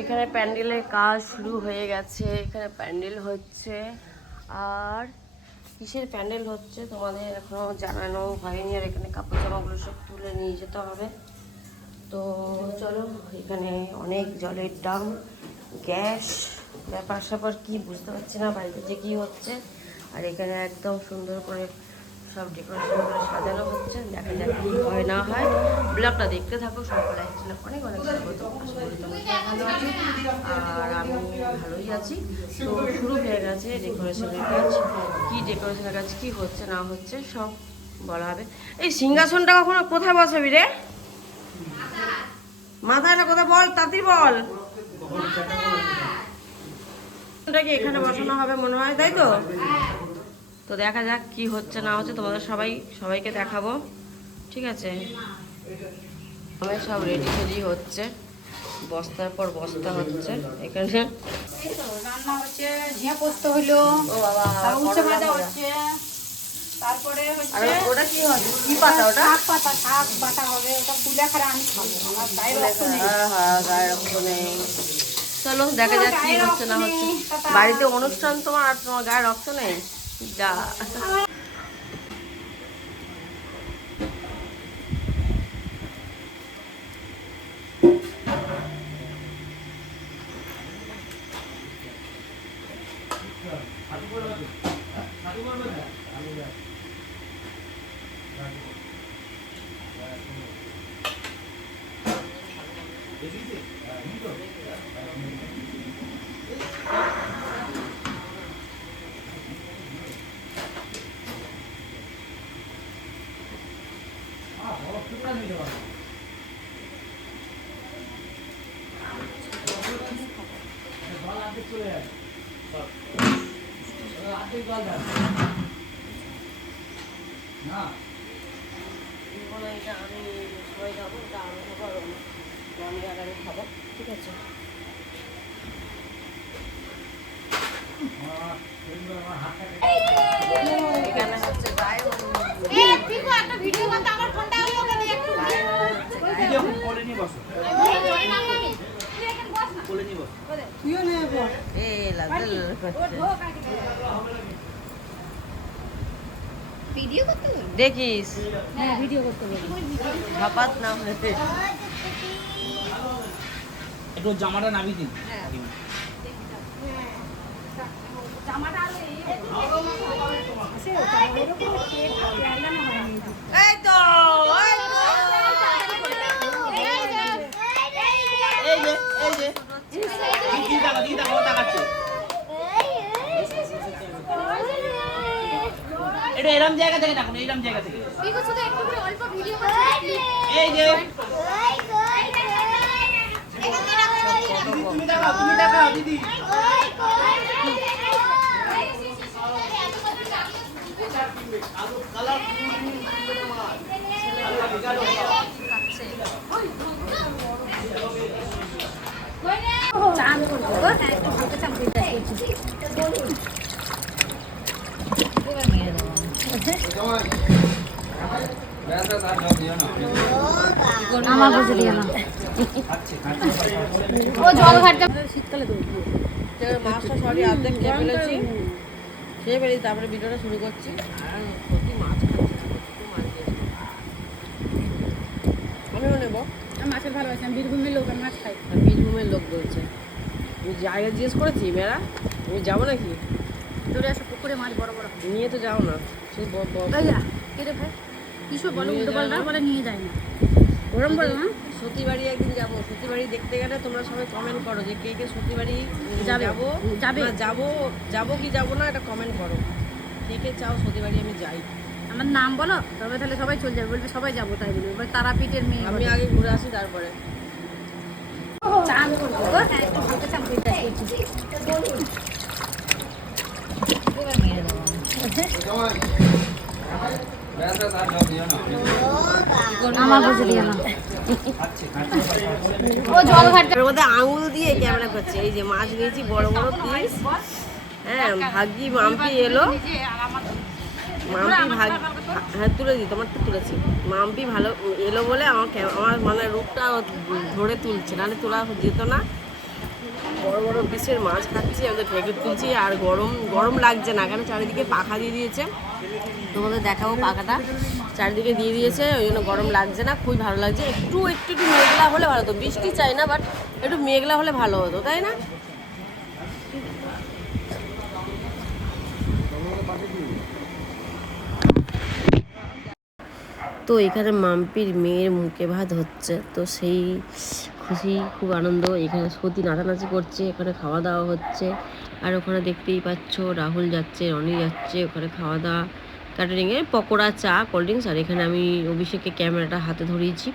এখানে প্যান্ডেলের কাজ শুরু হয়ে গেছে। এখানে প্যান্ডেল হচ্ছে। আর কিসের প্যান্ডেল হচ্ছে তোমাদের এখনো জানানো হয়নি। আর এখানে কাপড় জামাগুলো সব তুলে নিয়ে যেতে হবে। তো চলো, এখানে অনেক জলের দাম, গ্যাস, ব্যাপার স্যাপার কি বুঝতে পারছি না বাড়িতে যে কী হচ্ছে। আর এখানে একদম সুন্দর করে সব ডেকোরেশন করে সাজানো হচ্ছে। দেখা যাক কী হয় না হয়। ব্লগটা দেখতে থাকো। সকলে অ্যাকচুয়ালি অনেক অনেক স্বাগত। ভালো আছি আর আমি ভালোই আছি। তো শুরু হয়ে গেছে ডেকোরেশনের কাজ। কি ডেকোরেশনের কাজ কি হচ্ছে না হচ্ছে সব বলা হবে। এই সিংহাসনটা কখনো কোথায় বসাবি রে? মাথায় না কোথায় বল, তাড়াতাড়ি বল। কি এখানে বসানো হবে মনে হয়, তাই তো? তো দেখা যাক কি হচ্ছে না হচ্ছে, তোমাদের সবাইকে দেখাবো, ঠিক আছে? আমার সব রেডি ফেডি হচ্ছে, বস্তার পর বস্তা হচ্ছে এখানে। রান্না হচ্ছে, ঝিঙে পোস্ত হলো, ও বাবা, উচ্ছে ভাজা হচ্ছে, তারপরে হচ্ছে ওটা কি হবে, কি পাতা ওটা? শাক বাটা হবে, ওটা পুজা খারা আমি খাবো, আমার গায়ে রক্ত নেই। হ্যাঁ, গায়ে রক্ত নেই। চলো দেখা যাক কি হচ্ছে না হচ্ছে। বাড়িতে অনুষ্ঠান তোমার আর তোমার গায়ে রক্ত নেই, যা। আমি খাবো, ঠিক আছে? এখানে হচ্ছে গায়ে একটা ভিডিও করতে আমার ফোনটা ভিডিও করতে দেখিস, হ্যাঁ ভিডিও করতে বলি হাপাত না হয়েছে। একটু জামাটা নামিয়ে দিন। জামাটা এই তো এটা এরম জায়গা থেকে ডাকুন, এরম জায়গা থেকে। এই যে তুমি দেখাও দিদি। চান করবো, হ্যাঁ একটু ভালো চান করতে আমার বুঝে দিয়ে না ও জল ঘাটতে শীতকালে মাছটা সরি অর্ধেক খেয়ে ফেলেছি, খেয়ে ফেলেছি, তারপরে ভিডিওটা শুরু করছি। আর সত্যি মাছ খাচ্ছি, আমিও নেবো। মাছের ভালোবাসি, আমি বীরভূমের লোক, আমি মাছ খাই। বীরভূমের লোক বলছে, আমি জায়গা জিজ্ঞেস করেছি মেয়েরা, আমি যাবো নাকি? ধরে আসো পুকুরে মাছ বড় বড় নিয়ে তো যাও না, শুধু কেটে ভাই কিছু বলো, উল্টো পাল্টা বলে নিয়ে যায় না। ওরম বলো না। সতীবাড়ি একদিন যাবো, সতীবাড়ি দেখতে গেলে তোমরা সবাই কমেন্ট করো যে কে কে সতীবাড়ি যাবো, যাবো কি যাবো না, এটা কমেন্ট করো। কে কে চাও সতীবাড়ি আমি যাই। আমার নাম বলো, তবে তাহলে সবাই চলে যাবে, বলবে সবাই যাবো, তাই বলবে। এবার তারাপীঠের মেয়ে, আমি আগে ঘুরে আসি তারপরে চান করবো, হ্যাঁ একটু ভালো চান করতে আমার বুঝে দিয়ে না ও জল ঘাটতে আঙুল দিয়ে ক্যামেরা করছে। এই যে মাছ নিয়েছি বড় বড় পিস। হ্যাঁ, ভাগ্যি মাম্পি এলো, মাম্পি হ্যাঁ তুলে দিই, তোমারটা তুলেছি। মাম্পি ভালো এলো বলে আমার মানে রূপটা ধরে তুলছে, নাহলে তোলা যেত না। বড় বড় পিসের মাছ খাচ্ছি, আমাদের ঠেকে তুলছি। আর গরম গরম লাগছে না, কেন চারিদিকে পাখা দিয়ে দিয়েছে। তোমাদের দেখাবো, পাখাটা চারিদিকে দিয়ে দিয়েছে, ওই জন্য গরম লাগছে না, খুবই ভালো লাগছে। একটু একটু একটু মেঘলা হলে ভালো হতো, বৃষ্টি চাই না, বাট একটু মেঘলা হলে ভালো হতো, তাই না? তো এখানে মাম্পির মেয়ের মুখে ভাত হচ্ছে, তো সেই খুশি, খুব আনন্দ। এখানে সতী নাচানাচি করছে, এখানে খাওয়া দাওয়া হচ্ছে। আর ওখানে দেখতেই পাচ্ছ রাহুল যাচ্ছে, রনি যাচ্ছে, ওখানে খাওয়া দাওয়া ক্যাটারিংয়ে পকোড়া, চা, কোল্ড ড্রিঙ্কস। আর এখানে আমি অভিষেককে ক্যামেরাটা হাতে ধরিয়েছি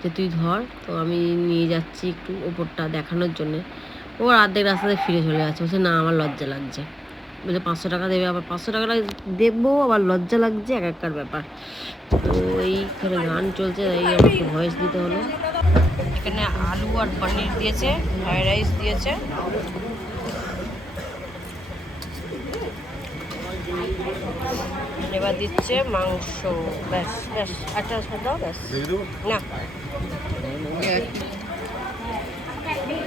যে তুই ধর, তো আমি নিয়ে যাচ্ছি একটু ওপরটা দেখানোর জন্যে। ও অর্ধেক রাস্তাতে ফিরে চলে যাচ্ছে, বলছে না আমার লজ্জা লাগছে, বলে 500 টাকা দেবে, আবার 500 টাকাটা দেবো, আবার লজ্জা লাগছে, এক একটার ব্যাপার। তো এইখানে গান চলছে, তাই আমাকে ভয়েস দিতে হলো। এখানে আলু আর পনির দিয়েছে, ফ্রাইড রাইস দিয়েছে, এবার দিচ্ছে মাংস। ব্যাস ব্যাস, একটা দাও, ব্যাস না।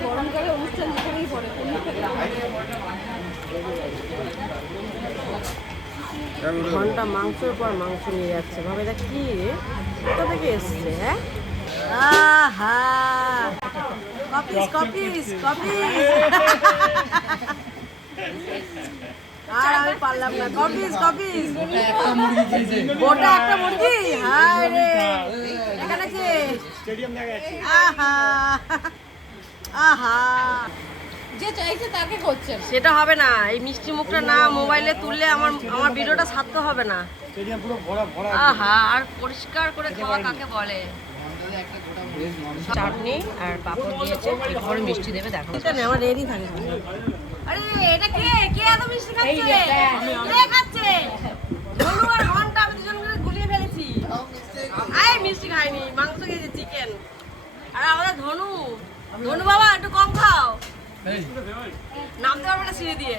গরমকালে অনুষ্ঠান যেখানেই পড়ে ঘন্টা মাংসের পর মাংস নিয়ে যাচ্ছে, ভাবে এটা কি রে, কোথা থেকে এসছে? হ্যাঁ, আহা, কপিস কপিস কপিস। আর আমি পারলাম না, কপিস কপিস, গোটা একটা মুরগি। হায় রে, এখানে কে? আহা আহা, যে চাইছে তাকে করছেন। সেটা হবে না, এই মিষ্টি মুখটা না মোবাইলে তুললে আমার ভিডিওটা সার্থক হবে না। আহা, আর পরিষ্কার করে খাওয়া কাকে বলে? চাটনি আর পাপড় দিয়েছে, এরপরে মিষ্টি দেবে, দেখো। আমার রেডি থাকে। আরে এটা কে কে এত মিষ্টি খাচ্ছে? কে খাচ্ছে? ধনু আর ঘন্টা, আমি দুজন করে গুলিয়ে ফেলেছি। আয় মিষ্টি খাইনি, মাংস খেয়েছি, চিকেন। আর আমাদের ধনু বাবা একটু কম খাও, নামতে পারবে না সিঁড়ি দিয়ে।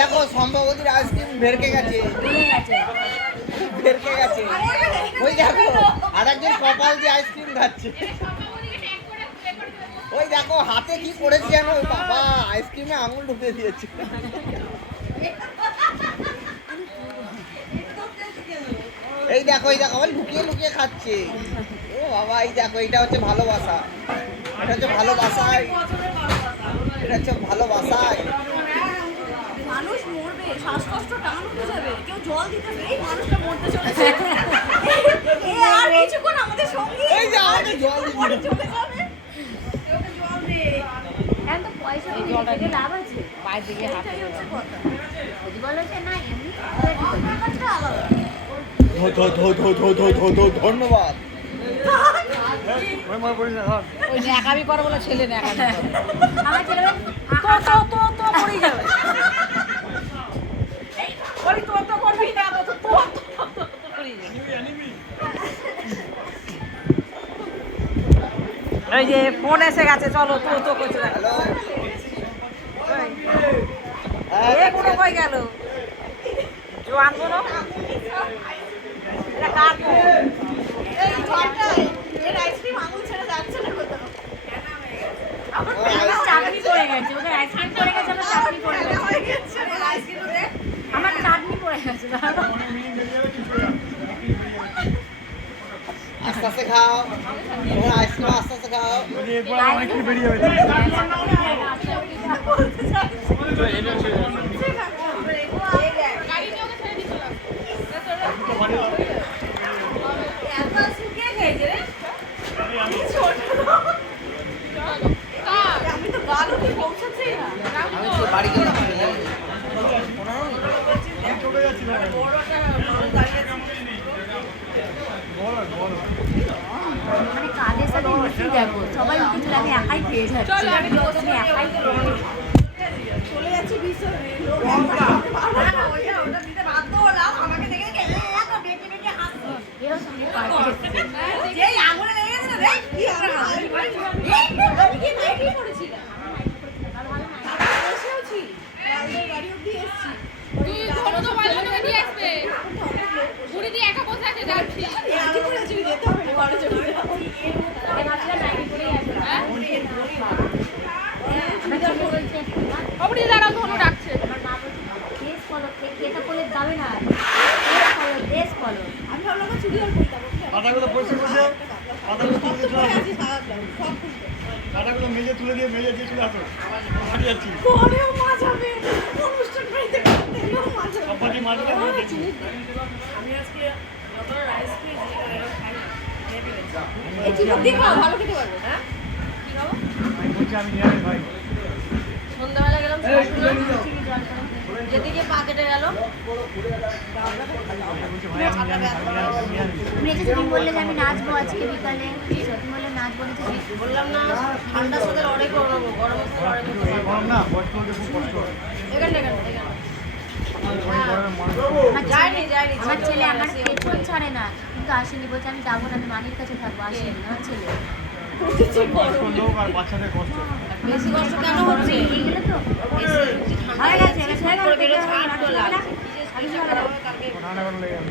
দেখো সম্ভবতী আইসক্রিম ভেরকে গেছে, ভেরকে গেছে। ওই দেখো আর একজন কপাল দিয়ে আইসক্রিম খাচ্ছে। ওই দেখো হাতে কি করেছে জানো, বাবা আইসক্রিমে আঙুল ঢুকে দিয়েছে। এই দেখো লুকিয়ে লুকিয়ে খাচ্ছে। ও বাবা, এই দেখো, এটা হচ্ছে ভালোবাসা, এটা হচ্ছে ভালোবাসা, এটা হচ্ছে ভালোবাসা। মানুষ মরবে, শ্বাসকষ্ট টান উঠে যাবে, কেউ জল দিতে হবে, এই মানুষটা মরতে চলেছে। এ আর কিছুক্ষণ আমাদের সঙ্গে, এই যে আমাকে জল দিতে চলে যাবে। ওকে জল দে। এখন তো পয়সা দিয়ে থেকে লাভ আছে, পায়ের দিকে হাত দিয়ে হচ্ছে কথা। যদি বলেছে না এমনি আমার কাছে আলাদা। ধন্যবাদ। ওই ন্যাকামি করে বলে ছেলে ন্যাকামি করে। আমার ছেলে তো পড়ে যাবে। ওই তো করবি না, তো পড়ে যাবে। এই যে ফোন এসে গেছে, চলো তো করছে। এ কোনো কই গেল? জোয়ান কোনো? এটা কার ফোন? এই ঘরটায় এর আইসক্রিম আঙুল ছেড়ে যাচ্ছে না কোথাও। আমার চাটনি পড়ে গেছে, ওদের আইসক্রিম পড়ে গেছে, আমার চাটনি পড়ে গেছে। আমার চাটনি পড়ে গেছে। আস্তে আস্তে খাও, তোমার আইসক্রিম আস্তে আস্তে দেখাও। আমি তো বাড়ি গেলাম মানে কাদের সাথে মিশি দেখো সবাই উঠে চলে আমি একাই খেয়ে যাচ্ছি আমি একাই চলে যাচ্ছে ভীষণ ওটা দিতে বাধ্য হলাম আমাকে দেখে দেখে এত বেঁকে বেঁকে হাসছে এও সঙ্গে পার্টি যেই আঙুলে লেগে গেছে রে কি আমরা হাসি আমি কি নাইটি পড়েছিলাম এসেওছি আমাদের বাড়ি অবধি এসেছি তুই ধরো তো বললো তোকে দিয়ে আসবে ঘুরে দিয়ে একা বসে আছে যাচ্ছি নাইটি পড়েছি যেতে হবে না বাড়ি চলে যাবো আপনি দাঁড়াও ধরো ডাকছে আমার মা বলছে ড্রেস ফলো এটা করলে যাবে না ড্রেস ফলো আমি ভাবলাম চুড়িদার পরতাম পাতাগুলো বসে বসে পাতাগুলো সব তুলে তো চলে পরে আসো আছি সারাদিন সব খুলতে পাতাগুলো মেজে তুলে দিয়ে মেজে দিয়ে চলে আসো বাড়ি যাচ্ছি পরেও মাঝাবে অনুষ্ঠান বাড়িতে করতেও মাঝাবে সবাই মাঝে দেখি আমি আজকে যতটা রাইস খেয়েছি এই চিকেন দিয়ে খাও ভালো খেতে পারবে হ্যাঁ আমি বলছি আমি নিয়ে ভাই সন্ধ্যাবেলা গেলাম যেদিকে পা কেটে গেল বলছি ভাই আমি নিয়ে তুমি এসে তুমি বললে যে আমি নাচবো আজকে বিকালে তুমি বললে নাচবো না বললাম না ঠান্ডার সাথে লড়াই করবো গরমের সাথে লড়াই করতে পারবো গরম না বয়স্ক লোকদের খুব কষ্ট হয় এখানে গরমে মানুষ আমার ছেলে আমার পেট্রোল ছাড়ে না কিন্তু আসেনি বলছে আমি যাবো না আমি মানির কাছে থাকবো আসেনি আমার ছেলে বয়স্ক লোক আর বাচ্চাদের কষ্ট বেশি কষ্ট কেন হচ্ছে নিয়ে গেলে তো হয়ে গেছে এবার হয়ে করে বেরোচ্ছে গেছে হাত তো লাগছে ঠান্ডা গরম লেগে যাবে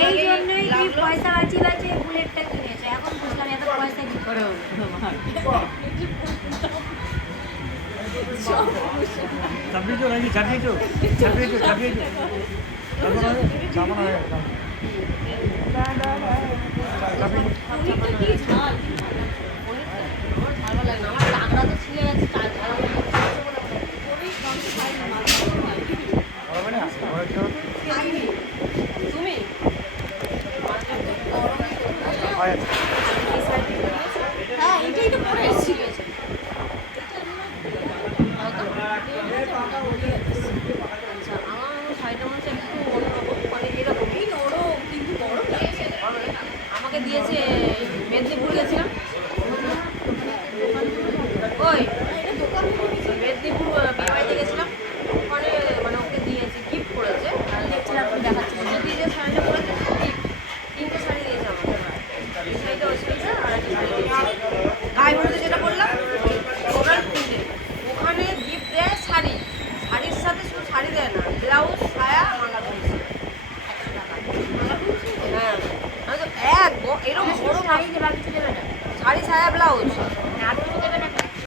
এই জন্যই তুই পয়সা বাঁচিয়ে বাঁচিয়ে বুলেটটা কিনেছে এখন বুঝলাম এত পয়সা কি করে হলো চাপিয়েছো নাকি চাপিয়েছো চাপিয়েছো চাপিয়েছো চাপানো হয়ে গেছে ভালো লাগে না আমার লাগড়া তো ছিঁড়ে যাচ্ছে চাল ঝালা হবে না বয়স্ক তুমি হয় হ্যাঁ এটাই তো পরে এসেছি আচ্ছা আমার শাড়িটা মনে হচ্ছে একটু অন্যরকম মানে এরকমই নরম কিন্তু গরম লাগছে আমাকে দিয়েছে মেদিনীপুর গেছিলাম ওই এটা দোকান থেকে নিয়েছি মেদিনীপুর বিয়েবাড়িতে গেছিলাম ওখানে মানে ওকে দিয়েছে গিফট করেছে আর দেখছিলাম তুই দেখাচ্ছিস ওকে দিয়ে যে শাড়িটা পরেছে তিনটে শাড়ি দিয়েছে আমাকে এই শাড়িটা ওই শাড়িটা আর একটা শাড়ি দিয়েছে গায়ে হলুদে যেটা বললাম টোটাল তিনটে ওখানে গিফট দেয় শাড়ি শাড়ির সাথে শুধু শাড়ি দেয় না ব্লাউজ ছায়া মালা দিয়েছে হ্যাঁ আমি তো এরকম বড় শাড়ি দেবা কিছু দেবে না শাড়ি ছায়া ব্লাউজ